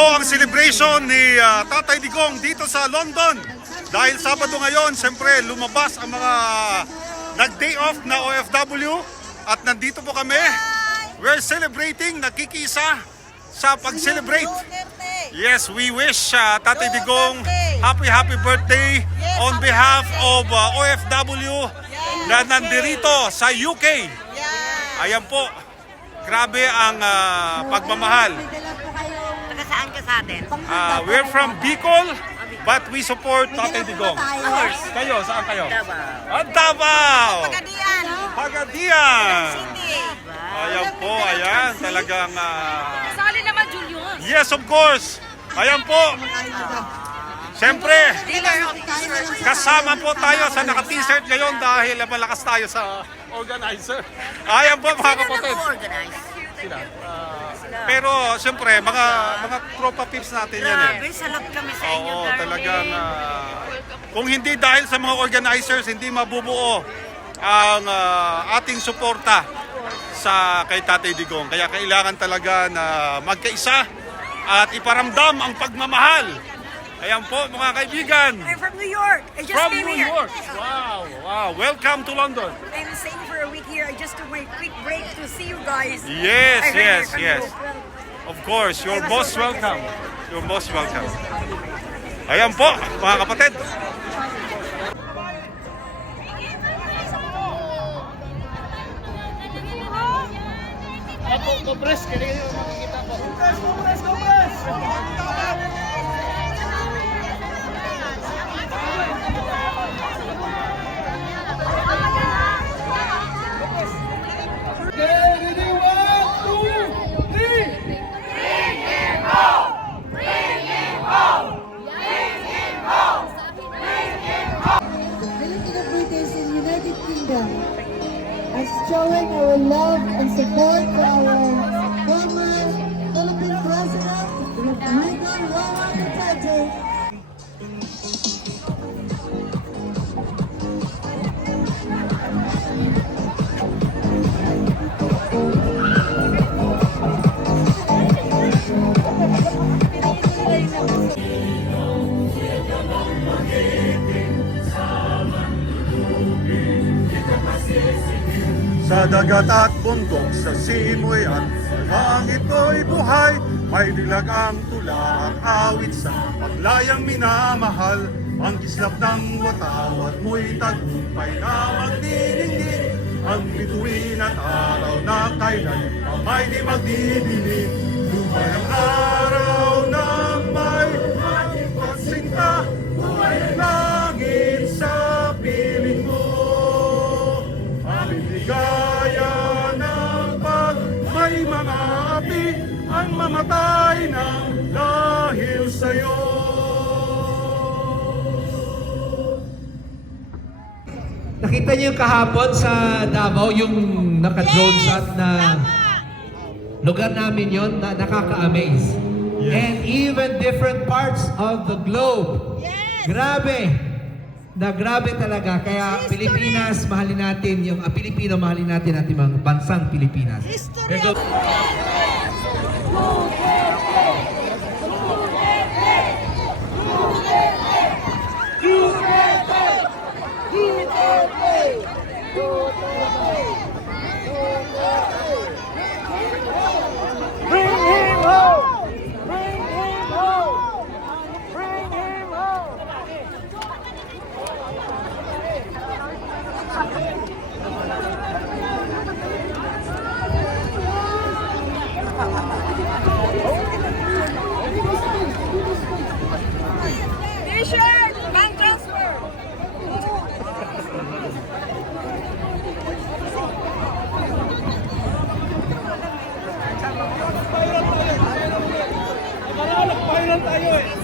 po ang celebration ni Tatay Digong dito sa London. Dahil Sabado ngayon, siyempre lumabas ang mga nag-day off na OFW at nandito po kami. We're celebrating, nakikisa sa pag-celebrate. Yes, we wish Tatay Digong happy birthday on behalf of OFW na nandirito sa UK. Ayan po, grabe ang pagmamahal. Taga saan ka sa atin? We're from Bicol, but we support Tatay Digong. Kayo, saan kayo? Davao. Davao! Pagadian. Pagadian! City. Ayan po, ayan, talagang... Sali naman, Julius. yes, of course! Ayan po! Siyempre, kasama po tayo sa naka-t-shirt ngayon dahil malakas tayo sa organizer. Ayan po mga kapatid. Organize. Sila. Pero siyempre, mga tropa pips natin yan eh. Grabe, salap kami sa inyo, Oo, darling. talagang kung hindi dahil sa mga organizers, hindi mabubuo ang ating suporta sa kay Tatay Digong. Kaya kailangan talaga na magkaisa at iparamdam ang pagmamahal. Ayan po mga kaibigan. I'm from New York. I just From came New here. York. Wow. Welcome to London. I'm staying for a week here. I just took my quick break to see you guys. Yes, I heard yes, you're yes. from Of course, you're I was most so welcome. You're most welcome. Ayan po, mga kapatid. Filipino British in United Kingdom as showing our love and support for our former Philippine President, Rodrigo Roa Duterte. Sa dagat at bundok, sa simoy at langit ko'y buhay. May dilag ang tula, ang awit sa paglayang minamahal. Ang kislap ng watawat mo'y tagumpay na magdiningning. Ang bituin at araw na kailan pamay di magdidilim. Lumay ang araw na may pagsinta, buhay langit sa piling mo. Aming ligaya ng pag may mga api ang mamatay ng dahil sa'yo. Nakita niyo yung kahapon sa Davao, yung naka-drone shot na lugar namin yon na nakaka-amaze. And even different parts of the globe. Grabe! Grabe talaga. Kaya Pilipinas, mahalin natin yung Pilipino, mahalin natin ating mga bansang Pilipinas. Pero, T-shirt! Bank transfer! Nagpahiran tayo eh.